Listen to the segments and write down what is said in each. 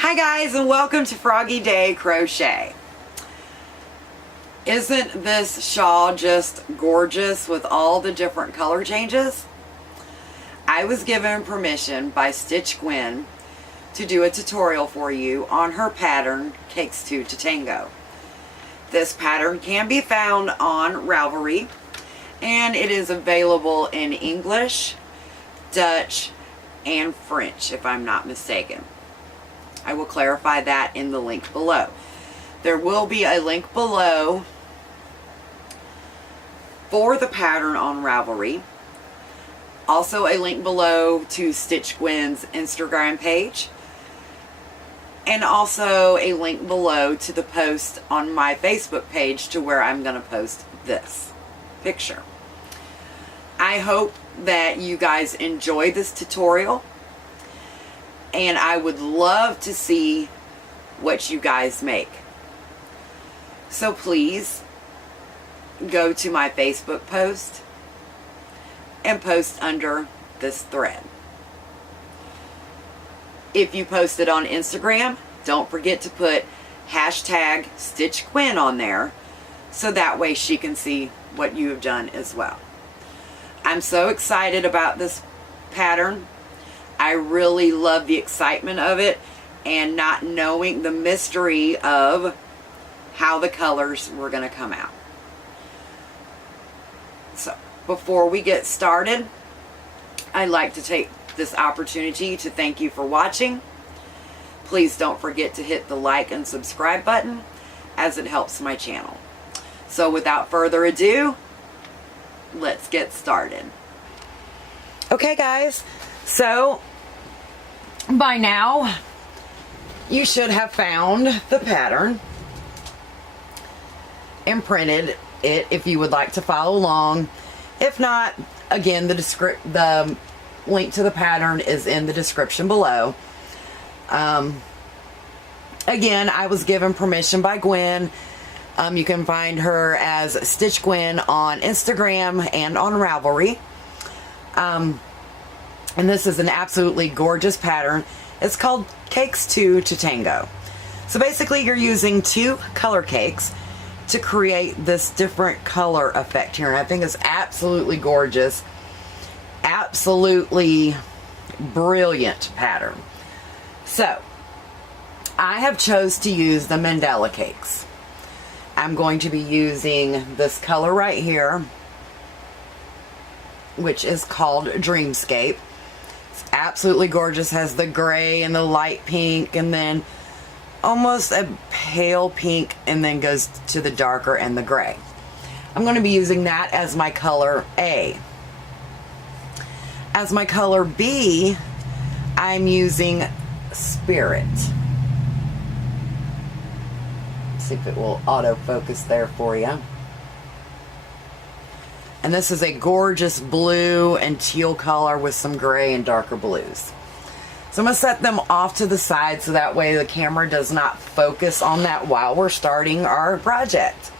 Hi guys, and welcome to Froggy Day Crochet. Isn't this shawl just gorgeous with all the different color changes? I was given permission by Stitch Gwen to do a tutorial for you on her pattern Cakes 2 to Tango. This pattern can be found on Ravelry, and it is available in English, Dutch, and French if I'm not mistaken. I will clarify that in the link below. There will be a link below for the pattern on Ravelry. Also a link below to Stitch Gwen's Instagram page. And also a link below to the post on my Facebook page to where I'm going to post this picture. I hope that you guys enjoy this tutorial. And I would love to see what you guys make. So please go to my Facebook post and post under this thread. If you post it on Instagram, don't forget to put hashtag Stitch Gwen on there so that way she can see what you have done as well. I'm so excited about this pattern. I really love the excitement of it and not knowing the mystery of how the colors were going to come out. So before we get started, I'd like to take this opportunity to thank you for watching. Please don't forget to hit the like and subscribe button as it helps my channel. So without further ado, let's get started. Okay guys, so by now you should have found the pattern and printed it if you would like to follow along. If not, again, the link to the pattern is in the description below. Again, I was given permission by Gwen. You can find her as Stitch Gwen on Instagram and on Ravelry. And this is an absolutely gorgeous pattern. It's called Cakes 2 to Tango. So basically you're using 2 color cakes to create this different color effect here. And I think it's absolutely gorgeous. Absolutely brilliant pattern. So I have chose to use the mandala cakes. I'm going to be using this color right here, which is called Dreamscape. It's absolutely gorgeous. Has the gray and the light pink and then almost a pale pink and then goes to the darker and the gray. I'm going to be using that as my color A. As my color B, I'm using Spirit. See if it will autofocus there for you. And this is a gorgeous blue and teal color with some gray and darker blues. So I'm going to set them off to the side so that way the camera does not focus on that while we're starting our project.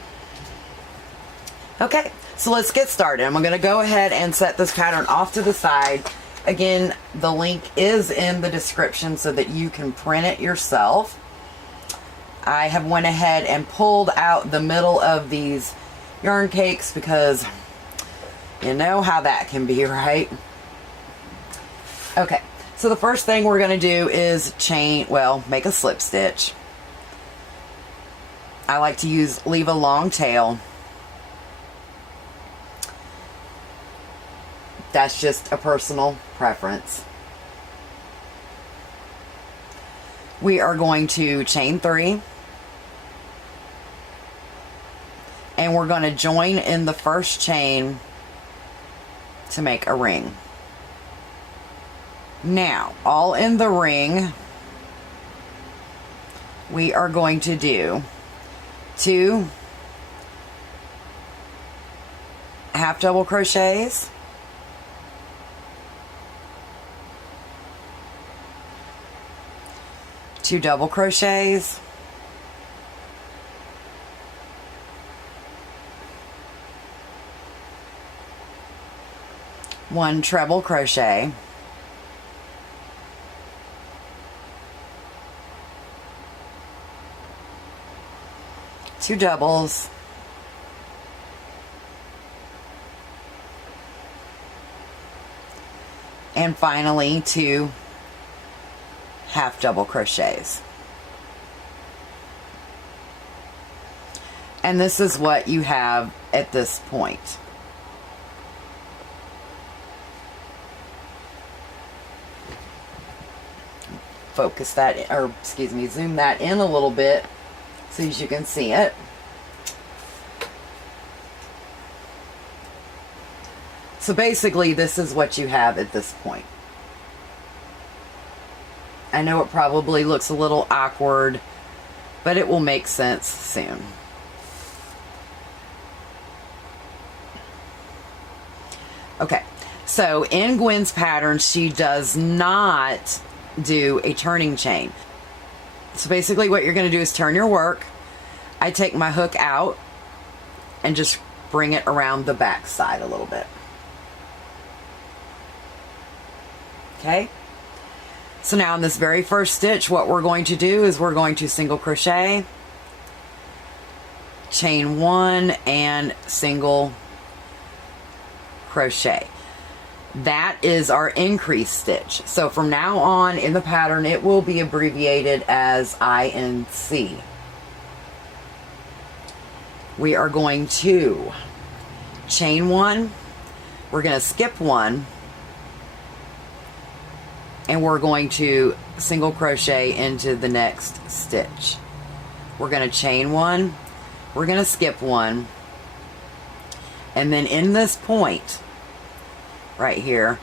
Okay, so let's get started. I'm going to go ahead and set this pattern off to the side. Again, the link is in the description so that you can print it yourself. I have went ahead and pulled out the middle of these yarn cakes because you know how that can be, right? Okay, so the first thing we're going to do is make a slip stitch. I like to leave a long tail. That's just a personal preference. We are going to chain 3. And we're going to join in the first chain to make a ring. Now, all in the ring, we are going to do 2 half double crochets, 2 double crochets, 1 treble crochet, 2 doubles, and finally 2 half double crochets. And this is what you have at this point. Focus that, or excuse me, zoom that in a little bit so as you can see it. So basically this is what you have at this point. I know it probably looks a little awkward, but it will make sense soon. Okay, so in Gwen's pattern, she does not do a turning chain. So basically what you're going to do is turn your work. I take my hook out and just bring it around the back side a little bit. Okay, so now in this very first stitch, what we're going to do is we're going to single crochet, chain 1, and single crochet. That is our increase stitch. So from now on in the pattern, it will be abbreviated as INC. We are going to chain 1, we're going to skip 1, and we're going to single crochet into the next stitch. We're going to chain 1, we're going to skip 1, and then in this point right here,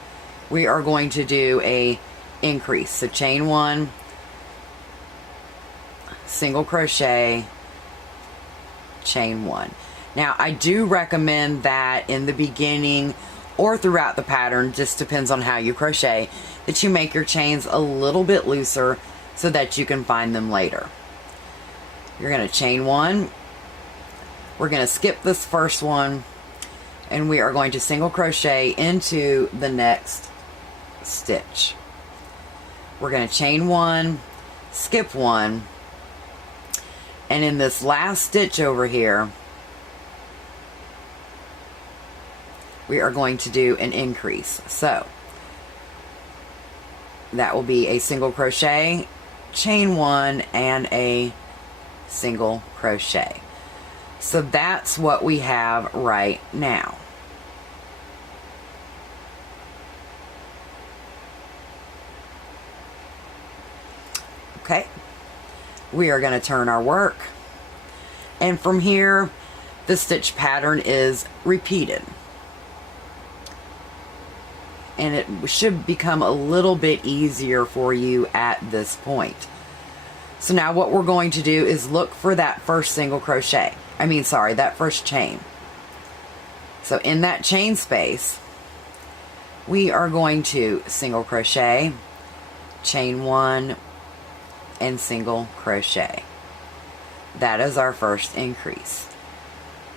we are going to do a increase. So chain 1, single crochet, chain 1. Now I do recommend that in the beginning or throughout the pattern, just depends on how you crochet, that you make your chains a little bit looser so that you can find them later. You're going to chain 1, we're going to skip this first one, and we are going to single crochet into the next stitch. We're going to chain 1, skip 1, and in this last stitch over here, we are going to do an increase. So that will be a single crochet, chain 1, and a single crochet. So that's what we have right now. Okay, we are going to turn our work, and from here the stitch pattern is repeated, and it should become a little bit easier for you at this point. So now what we're going to do is look for that first single crochet. That first chain. So in that chain space, we are going to single crochet, chain 1, and single crochet. That is our first increase.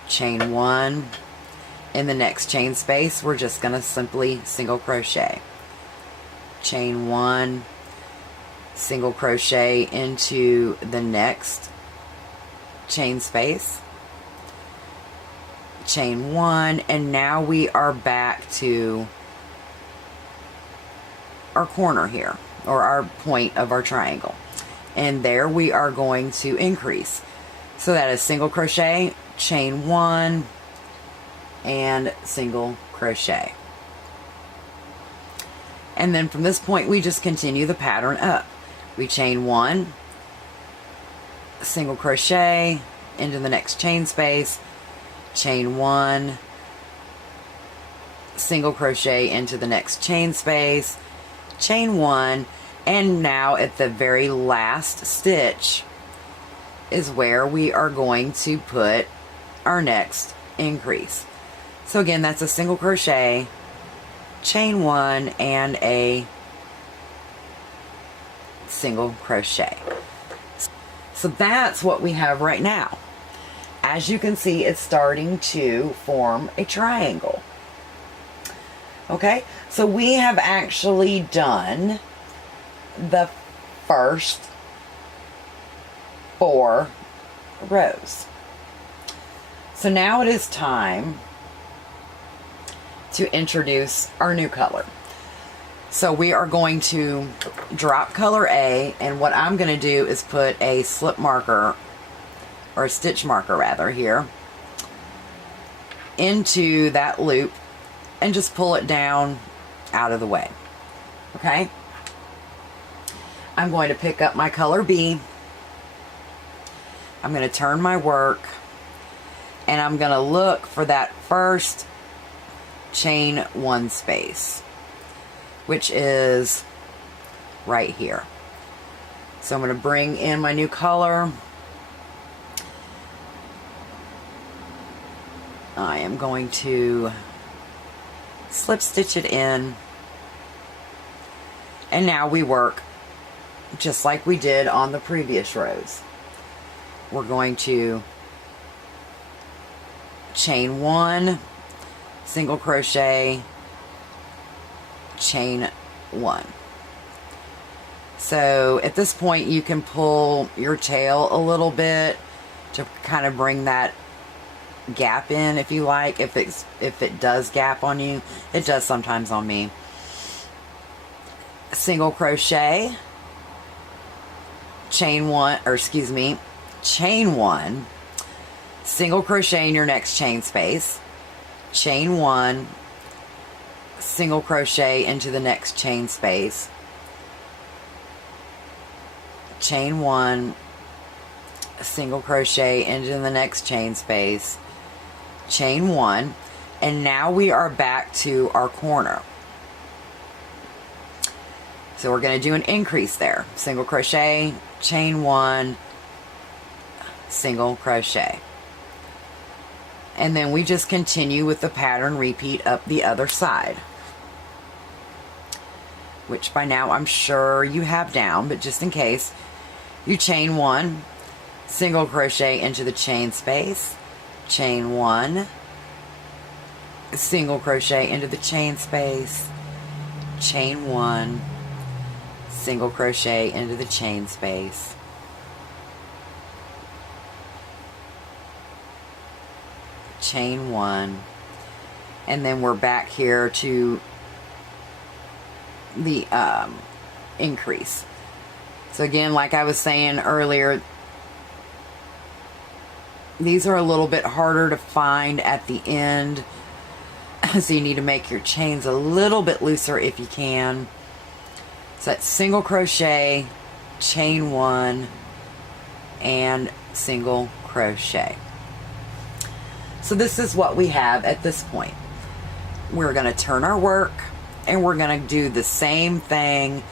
Chain 1. In the next chain space, we're just going to simply single crochet. Chain 1, single crochet into the next chain space, chain 1, and now we are back to our corner here, or our point of our triangle, and there we are going to increase. So that is single crochet, chain 1, and single crochet. And then from this point we just continue the pattern up. We chain 1, single crochet into the next chain space, chain 1, single crochet into the next chain space, chain 1, and now at the very last stitch is where we are going to put our next increase. So again, that's a single crochet, chain 1, and a single crochet. So that's what we have right now. As you can see, it's starting to form a triangle. Okay, so we have actually done the first 4 rows. So now it is time to introduce our new color. So we are going to drop color A, and what I'm going to do is put a slip marker, or a stitch marker rather, here into that loop and just pull it down out of the way. Okay? I'm going to pick up my color B. I'm going to turn my work, and I'm going to look for that first chain 1 space, which is right here. So I'm going to bring in my new color. I am going to slip stitch it in, and now we work just like we did on the previous rows. We're going to chain 1, single crochet, chain 1. So at this point you can pull your tail a little bit to kind of bring that gap in, if you like, if it does gap on you. It does sometimes on me. Single crochet, chain 1, or excuse me, chain 1, single crochet in your next chain space, chain 1, single crochet into the next chain space, chain 1, single crochet into the next chain space, chain 1, and now we are back to our corner. So we're going to do an increase there. Single crochet, chain 1, single crochet. And then we just continue with the pattern repeat up the other side, which by now I'm sure you have down, but just in case, you chain 1, single crochet into the chain space, chain 1, single crochet into the chain space, chain 1, single crochet into the chain space, chain 1, and then we're back here to the increase. So again, like I was saying earlier, these are a little bit harder to find at the end, so you need to make your chains a little bit looser if you can. So that's single crochet, chain 1, and single crochet. So this is what we have at this point. We're going to turn our work, and we're going to do the same thing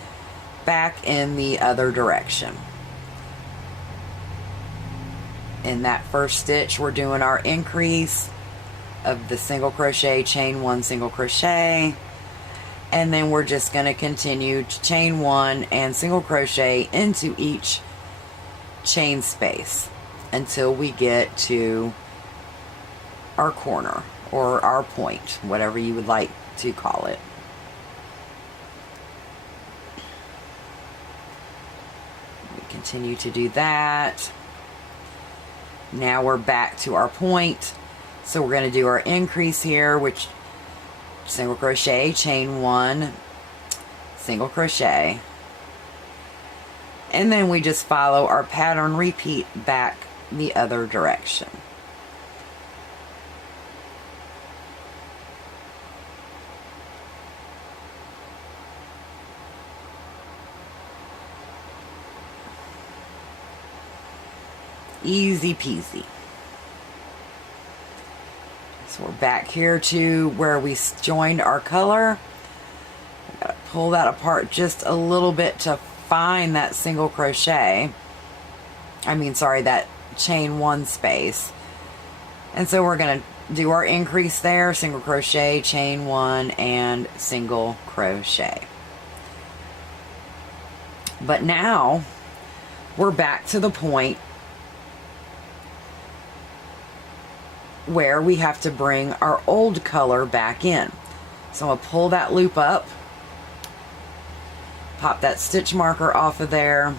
back in the other direction. In that first stitch, we're doing our increase of the single crochet, chain 1, single crochet, and then we're just going to continue to chain 1 and single crochet into each chain space until we get to our corner or our point, whatever you would like to call it. We continue to do that. Now we're back to our point, so we're going to do our increase here, which single crochet, chain 1, single crochet, and then we just follow our pattern repeat back the other direction. Easy peasy. So we're back here to where we joined our color. We've got to pull that apart just a little bit to find that single crochet. That chain 1 space. And so we're going to do our increase there, single crochet, chain 1, and single crochet. But now we're back to the point where we have to bring our old color back in. So I'm going to pull that loop up, pop that stitch marker off of there,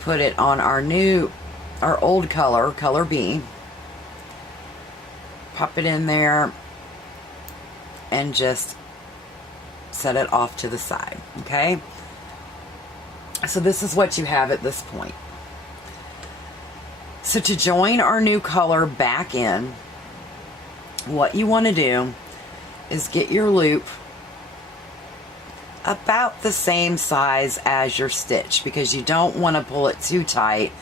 put it on our old color, color B, pop it in there and just set it off to the side. Okay, so this is what you have at this point. So to join our new color back in, what you want to do is get your loop about the same size as your stitch, because you don't want to pull it too tight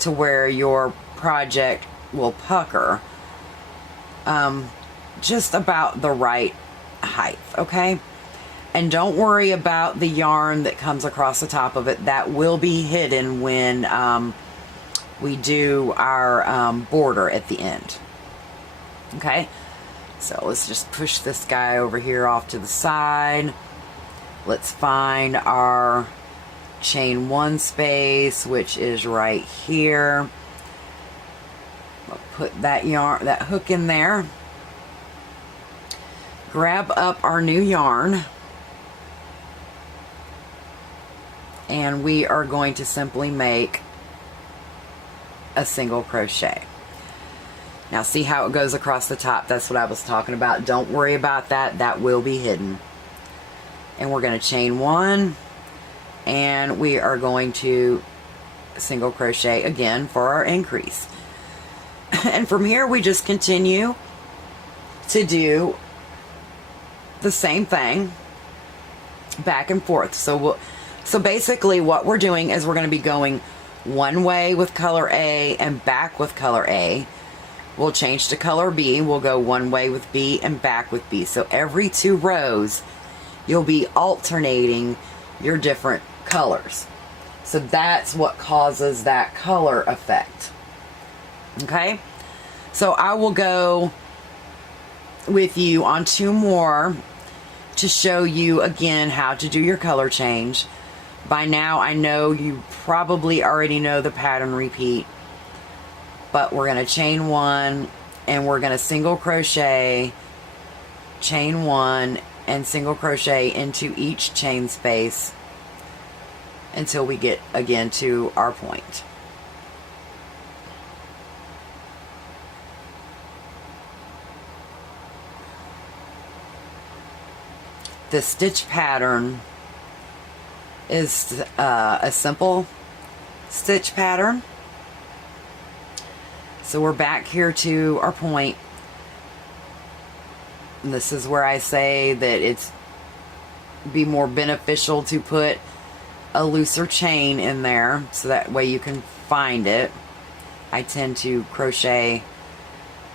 to where your project will pucker. Just about the right height, okay? And don't worry about the yarn that comes across the top of it. That will be hidden when we do our border at the end. Okay, so let's just push this guy over here off to the side. Let's find our chain 1 space, which is right here. We'll put that hook in there. Grab up our new yarn, and we are going to simply make a single crochet. Now see how it goes across the top? That's what I was talking about. Don't worry about that. That will be hidden. And we're going to chain 1, and we are going to single crochet again for our increase. And from here we just continue to do the same thing back and forth. So basically what we're doing is we're going to be going one way with color A and back with color A. We'll change to color B. We'll go one way with B and back with B. So every 2 rows, you'll be alternating your different colors. So that's what causes that color effect. Okay? So I will go with you on 2 more to show you again how to do your color change. By now, I know you probably already know the pattern repeat, but we're going to chain 1, and we're going to single crochet, chain 1, and single crochet into each chain space until we get again to our point. The stitch pattern is a simple stitch pattern. So we're back here to our point. And this is where I say that it's be more beneficial to put a looser chain in there so that way you can find it. I tend to crochet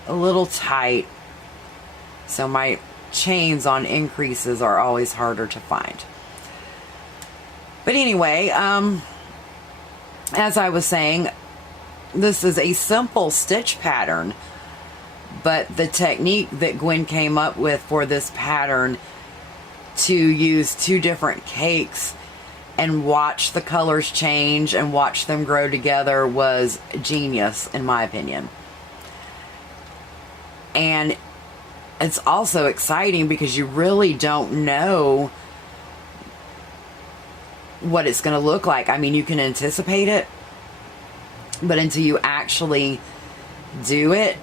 a little tight, so my chains on increases are always harder to find. But anyway, as I was saying, this is a simple stitch pattern, but the technique that Gwen came up with for this pattern to use 2 different cakes and watch the colors change and watch them grow together was genius, in my opinion. And it's also exciting because you really don't know what it's going to look like. I mean, you can anticipate it, but until you actually do it,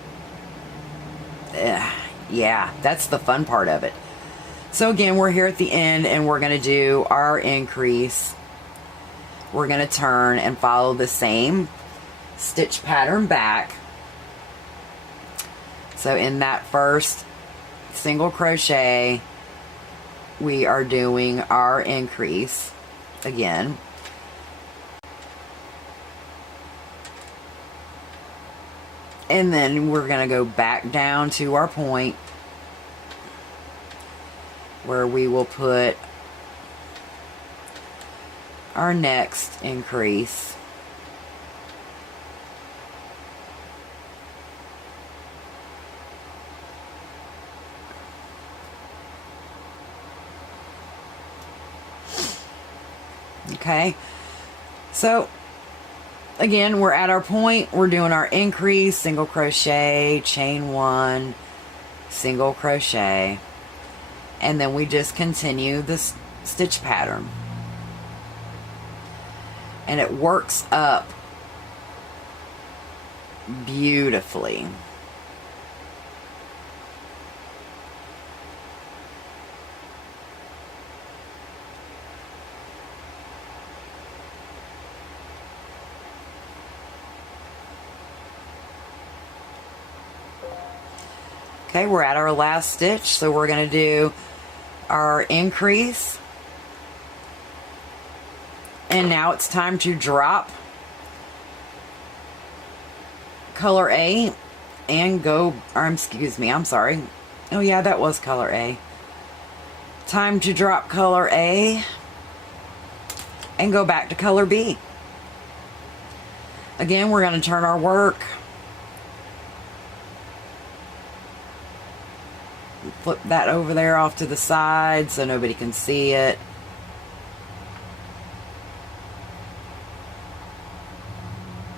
yeah, that's the fun part of it. So again, we're here at the end, and we're going to do our increase. We're going to turn and follow the same stitch pattern back. So in that first single crochet, we are doing our increase again. And then we're going to go back down to our point where we will put our next increase. Okay, so again, we're at our point, we're doing our increase, single crochet, chain 1, single crochet, and then we just continue this stitch pattern. And it works up beautifully. Okay, we're at our last stitch, so we're going to do our increase. And now it's time to drop color A and go, or excuse me, I'm sorry. Oh yeah, that was color A. Time to drop color A and go back to color B. Again, we're going to turn our work. Flip that over there off to the side so nobody can see it.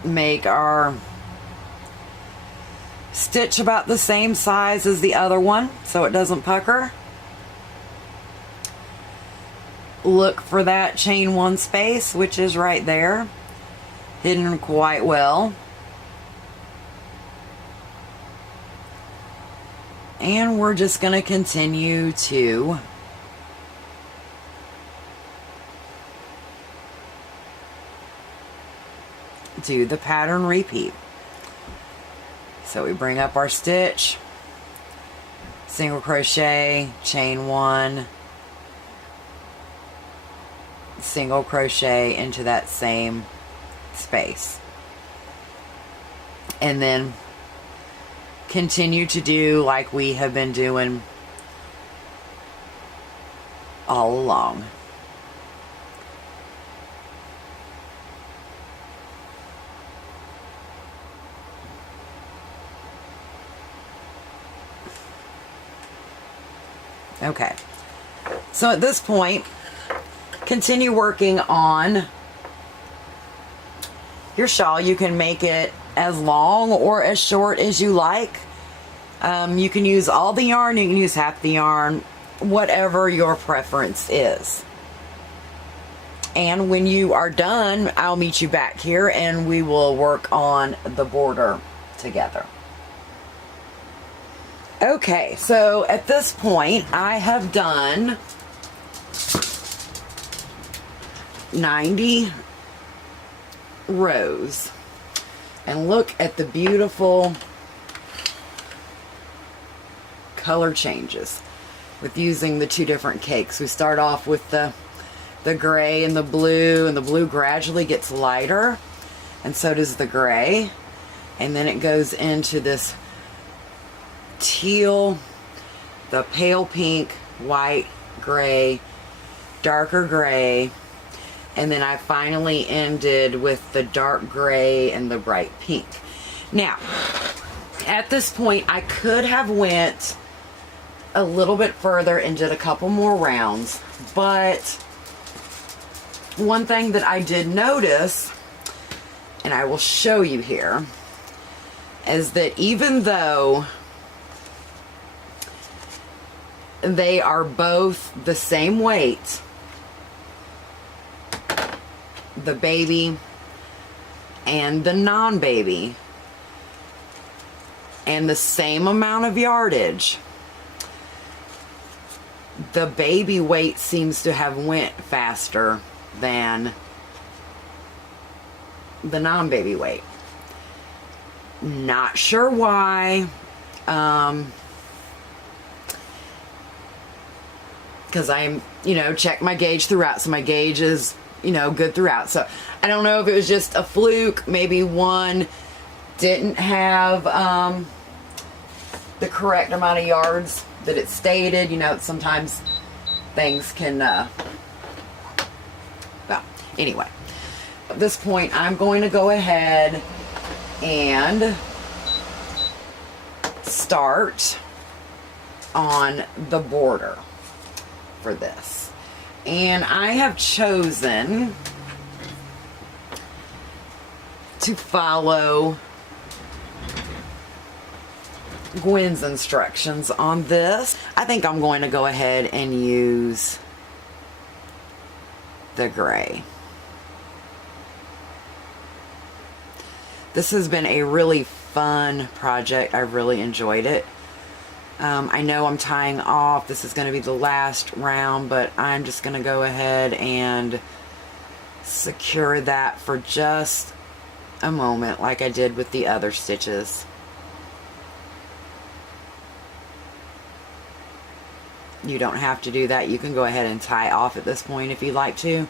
Make our stitch about the same size as the other one so it doesn't pucker. Look for that chain one space, which is right there, hidden quite well. And we're just going to continue to do the pattern repeat. So we bring up our stitch, single crochet, chain one, single crochet into that same space, and then continue to do like we have been doing all along. Okay, so at this point, continue working on your shawl. You can make it as long or as short as you like. You can use all the yarn, you can use half the yarn, whatever your preference is. And when you are done, I'll meet you back here and we will work on the border together. Okay, so at this point, I have done 90 rows. And look at the beautiful color changes with using the two different cakes. We start off with the gray and the blue gradually gets lighter, and so does the gray. And then it goes into this teal, the pale pink, white, gray, darker gray, and then I finally ended with the dark gray and the bright pink. Now, at this point, I could have went a little bit further and did a couple more rounds, but one thing that I did notice, and I will show you here, is that even though they are both the same weight, the baby and the non-baby, and the same amount of yardage, the baby weight seems to have went faster than the non-baby weight. Not sure why. Because I'm, check my gauge throughout, so my gauge is, good throughout. So I don't know if it was just a fluke. Maybe one didn't have the correct amount of yards that it stated. Sometimes things can, well, anyway. At this point, I'm going to go ahead and start on the border for this. And I have chosen to follow Gwen's instructions on this. I think I'm going to go ahead and use the gray. This has been a really fun project. I've really enjoyed it. I know I'm tying off. This is going to be the last round, but I'm just going to go ahead and secure that for just a moment like I did with the other stitches. You don't have to do that. You can go ahead and tie off at this point if you'd like to.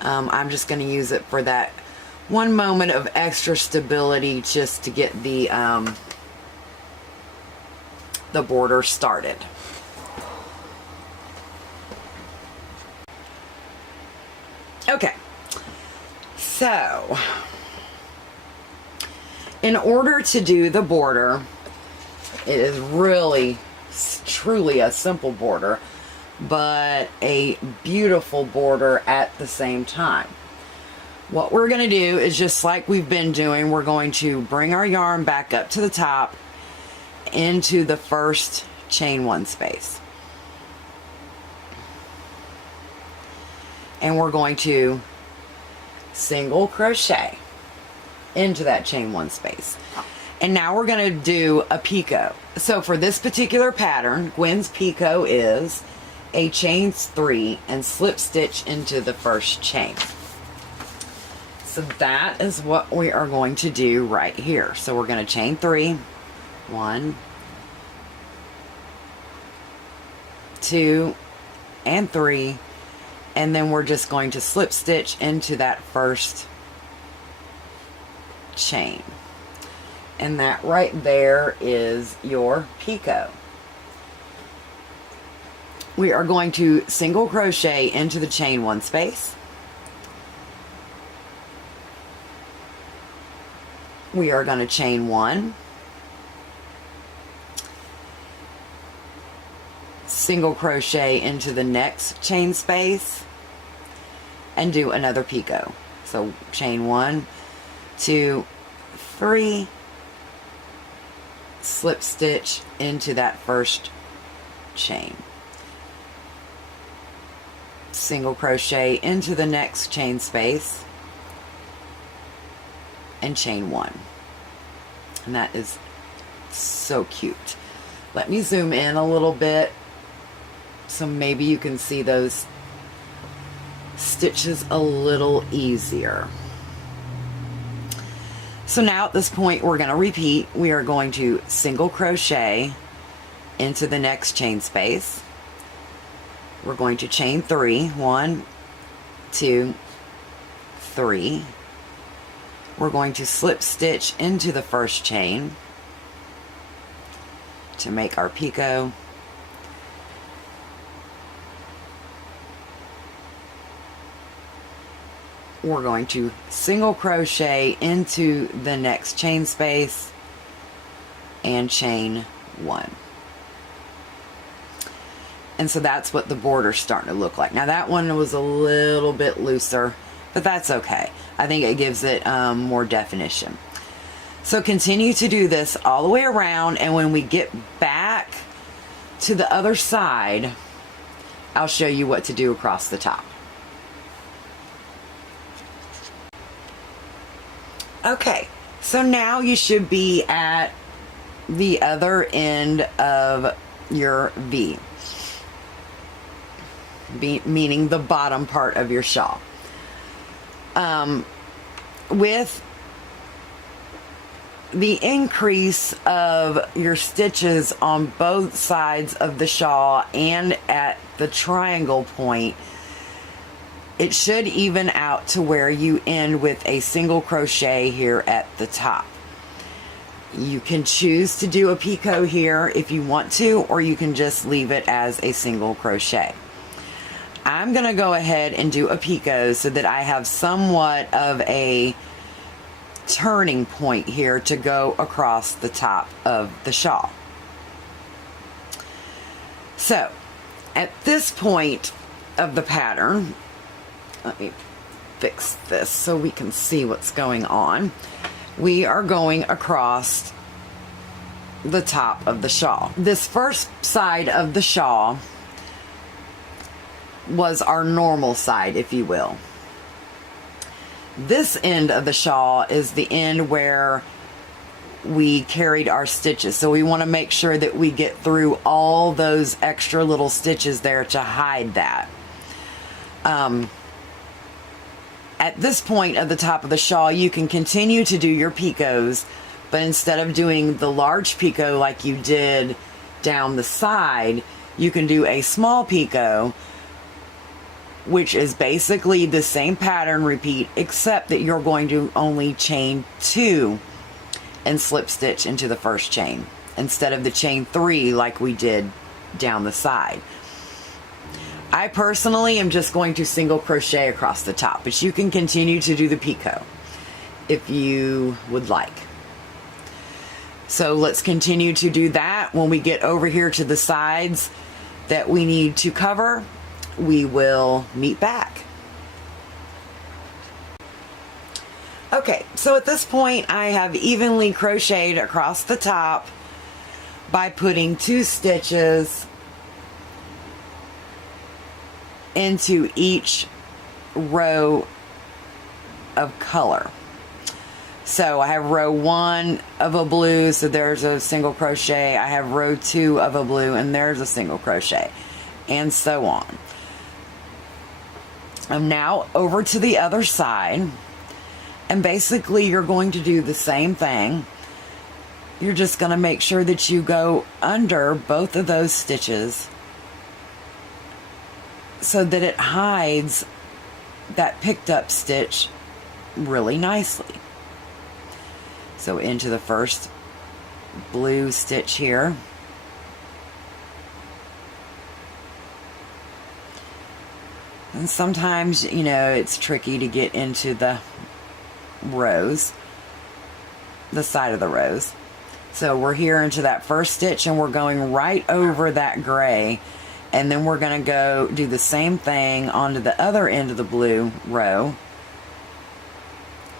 I'm just going to use it for that one moment of extra stability just to get the border started. Okay, so in order to do the border, it is really truly a simple border, but a beautiful border at the same time. What we're going to do is, just like we've been doing, we're going to bring our yarn back up to the top into the first chain one space. And we're going to single crochet into that chain one space. And now we're going to do a picot. So for this particular pattern, Gwen's picot is a chain 3 and slip stitch into the first chain. So that is what we are going to do right here. So we're going to chain 3, 1, 2, and 3, and then we're just going to slip stitch into that first chain. And that right there is your picot. We are going to single crochet into the chain 1 space. We are going to chain 1, single crochet into the next chain space, and do another picot. So chain 1, 2, 3, slip stitch into that first chain, single crochet into the next chain space, and chain 1. And that is so cute. Let me zoom in a little bit so maybe you can see those stitches a little easier. So now at this point we're going to repeat. We are going to single crochet into the next chain space. We're going to chain 3, 1, 2, 3. We're going to slip stitch into the first chain to make our picot. We're going to single crochet into the next chain space and chain 1. And so that's what the border's starting to look like. Now that one was a little bit looser, but that's okay. I think it gives it more definition. So continue to do this all the way around, and when we get back to the other side, I'll show you what to do across the top. Okay, so now you should be at the other end of your V, meaning the bottom part of your shawl. With the increase of your stitches on both sides of the shawl and at the triangle point, it should even out to where you end with a single crochet here at the top. You can choose to do a picot here if you want to, or you can just leave it as a single crochet. I'm going to go ahead and do a picot so that I have somewhat of a turning point here to go across the top of the shawl. So at this point of the pattern, let me fix this so we can see what's going on. We are going across the top of the shawl. This first side of the shawl was our normal side, if you will. This end of the shawl is the end where we carried our stitches. So we want to make sure that we get through all those extra little stitches there to hide that. At this point at the top of the shawl, you can continue to do your picots, but instead of doing the large picot like you did down the side, you can do a small picot, which is basically the same pattern repeat, except that you're going to only chain 2 and slip stitch into the first chain instead of the chain 3 like we did down the side. I personally am just going to single crochet across the top, but you can continue to do the picot if you would like. So let's continue to do that. When we get over here to the sides that we need to cover, we will meet back. Okay, so at this point I have evenly crocheted across the top by putting 2 stitches into each row of color. So I have row 1 of a blue, so there's a single crochet. I have row 2 of a blue, and there's a single crochet, and so on. I'm now over to the other side, and basically you're going to do the same thing. You're just going to make sure that you go under both of those stitches so that it hides that picked up stitch really nicely. So into the first blue stitch here. And sometimes, you know, it's tricky to get into the rows, the side of the rows. So we're here into that first stitch and we're going right over that gray, and then we're going to go do the same thing onto the other end of the blue row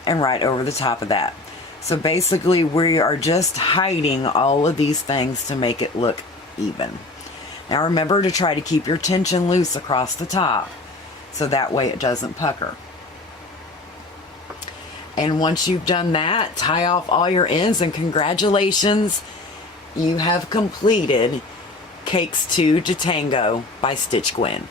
and right over the top of that. So basically we are just hiding all of these things to make it look even. Now remember to try to keep your tension loose across the top so that way it doesn't pucker. And once you've done that, tie off all your ends, and congratulations, you have completed Cakes 2 to Tango by Stitch Gwen.